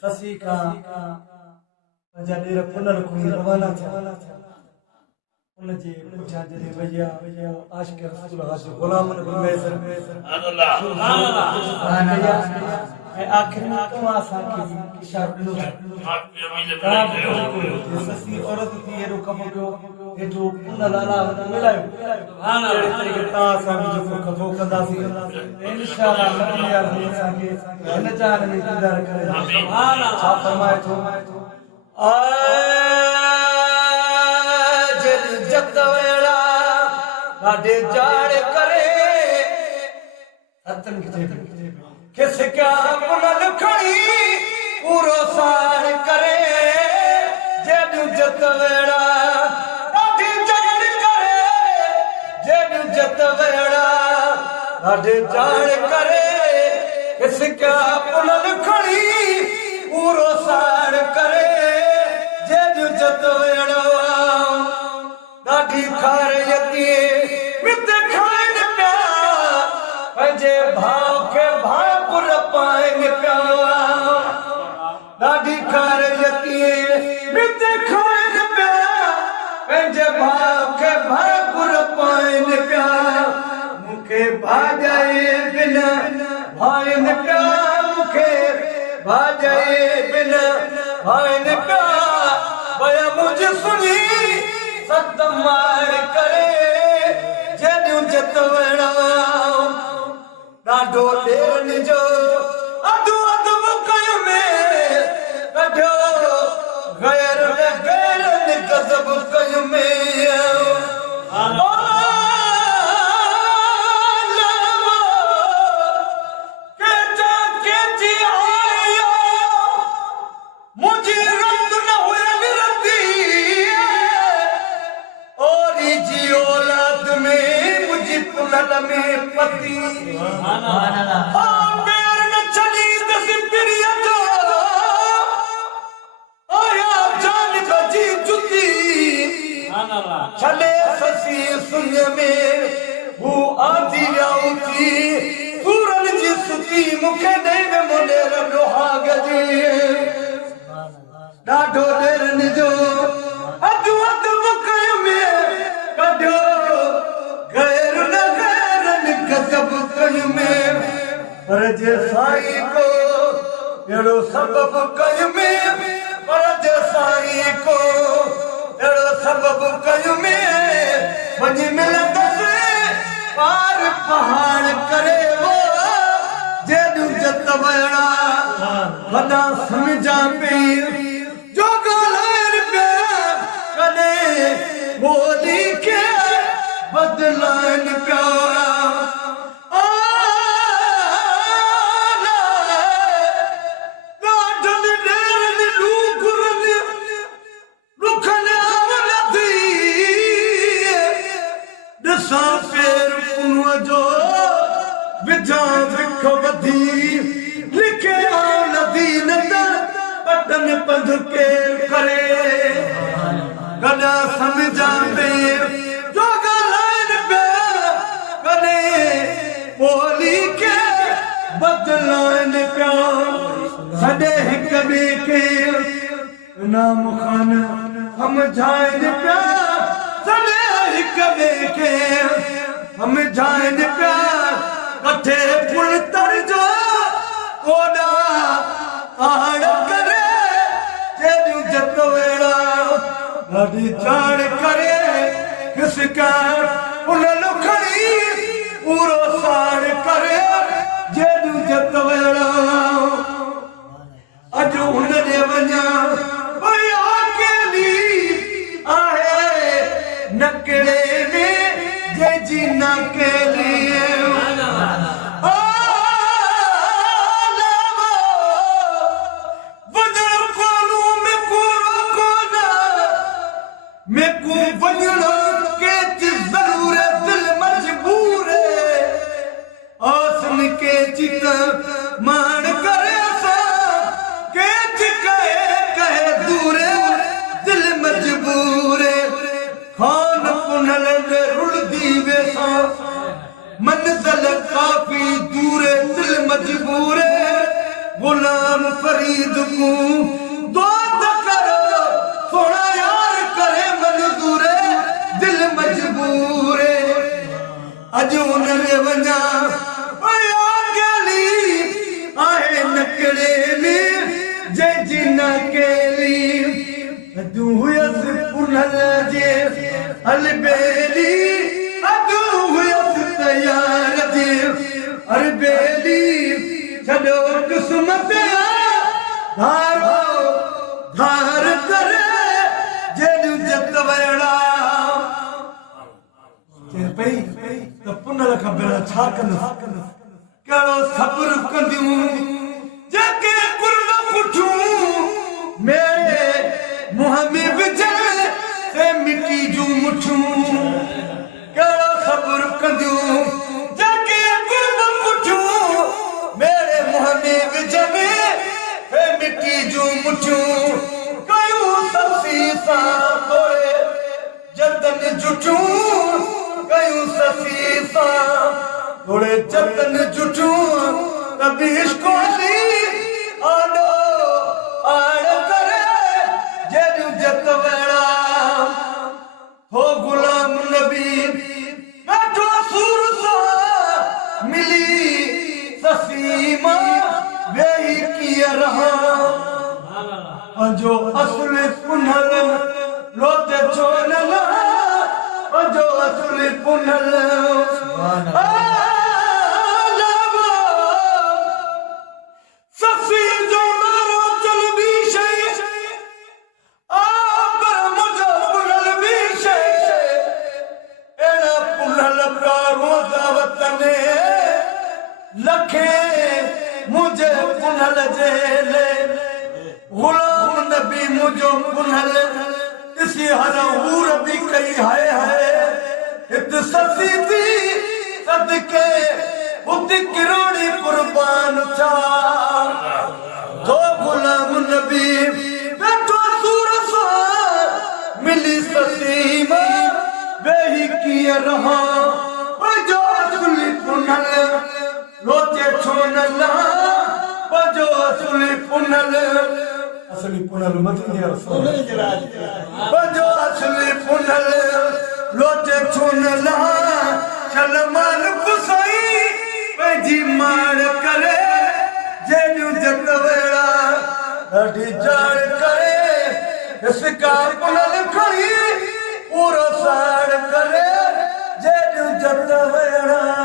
ससी का जॾहिं पुनर खुली रवाना थिया उनजे पुठियां जॾहिं भैया आशिक़ रसूल हाज़िर ग़ुलामन बिन मैसर ऐं आख़िर में तव्हां असांखे इशारो ॾिनो ससी औरत थी हेॾो कमु कयो हेठो उन लाला मिलायो जहिड़े तरीक़े तव्हां असांखे जेको खफ़ो कंदासीं इंशाअल्लाह असांखे हिन जान में दीदार करे छा फरमाए थो ॾाढे जाड़ करे हथन किस क्या पुनल खड़ी पूरो सार करे जेॾू जत वेड़ा ॾाढी जाड़ करे जेॾू जत वेड़ा ॾाढे जाड़ करे किस क्या पुनल खड़ी पूरो सार करे जेॾू जत वेड़ा ॾाढी खार यती पंहिंजे भाउ खे भाकुर पाइनि पिया ॾाढी खार यती खाइनि पिया पंहिंजे भाउ खे भाकुर पाइनि पिया मूंखे भाॼाए बिन भाइनि पिया मूंखे भाॼाए बिन भाइनि पिया भया मुंहिंजी सुनी सत मार करे जेॾियूं जत वेड़ा ॾाढो ॾेरनि जो अधु अधु मुकय में कढियो गैर गैरनि गज़ब कय में मुंहिंजी रत न हुयनि रती ओरी जी औलाद में मुंहिंजी पुनल में पति पैर न चली पिरिया जो आया जान बजी जुती चले ससी सुन में हू आधी वियाऊं थी सूरन जी सुती मूंखे ॾेव मुनेर लोहाग जी ॾाढो ॾेरनि जो अधु अधु मुकय में कढियो गैर न गैरनि गज़ब कय में पर जे साईं को अहिड़ो सबबु कय में पर जे साईं को अहिड़ो सबबु कय में वञी मिलंदसि पार पहाड़ करे वो जेॾियूं जत वेड़ा वॾा सम्झां पई जो ॻाल्हाइनि पिया कॾहिं ॿोली खे बदलाइनि पिया पंध के करे गॾा सम्झां पई जो ॻाल्हाइनि पिया कॾहिं ॿोली खे बदलाइनि पिया सॾे हिक ॿिए खे नाम खान सम्झाइनि पिया सॾे हिक ॿिए खे सम्झाइनि पिया कठे पुल तर जो कोॾा पहाड़ करे जेॾियूं जत वेड़ा ॾाढी जाड़ करे किसका पुनल खड़ी पूरो साड़ करे जेॾियूं जत वेड़ा अॼु हुन ॾे वञा भई अकेली आहे न कहिड़े में जंहिंजी न अकेली मेकू वञण के ज़रूरत फरीद को दोस्त करो सोना यार करे मंजूरे दिल मजबूरे अजू नरे वञा आहे नकड़े में जे जिना केली अजू हुयस पुनल जे अलबेली अजू हुयस तैयार जे अलबेली छड़ो किस्मत धारो धार करे जेडू जत वड़ा जे पई त पुनल खबर छा कंदस कड़ो सब्र कंदियूं जेके कुर्ब पुठूं मेरे मुंह में विझण ते मिट्टी जूं मुठूं कड़ो सब्र कंदियूं जेके कुर्ब पुठूं मेरे मुंह में विझण ते मिट्टी जूं मुठूं कयूं ससी सां तोड़े जतन जुठूं कयूं ससी सां थोड़े जतन जुठूं कभी इश्को ली आडो आड़ करे जेडू जत वेड़ा हो गुलाम नबी बैठो सूर सा मिली ससीमा वेही किया रहा जो असल पुनल लोटे छोनला जो असल पुनल लखे मुझे पुनल जेले गुलाम नबी मुझो पुनल इसी हर हूर भी कई है इत ससी थी सदके उत किरोड़ी कुर्बान चा तो गुलाम नबी बैठो सूर सा मिली ससी में वेही किया रहा जो असली पुनल लोचे छोनला बजो असली पुनल मदनी रसूल बजो असली पुनल लोचे छोनला चलमान कुसाई पंहिंजी मार करे जेॾियूं जत वेड़ा ॾाढी जाड़ करे इसका पुनल खणी पूरो साड़ करे जेॾियूं जत वेड़ा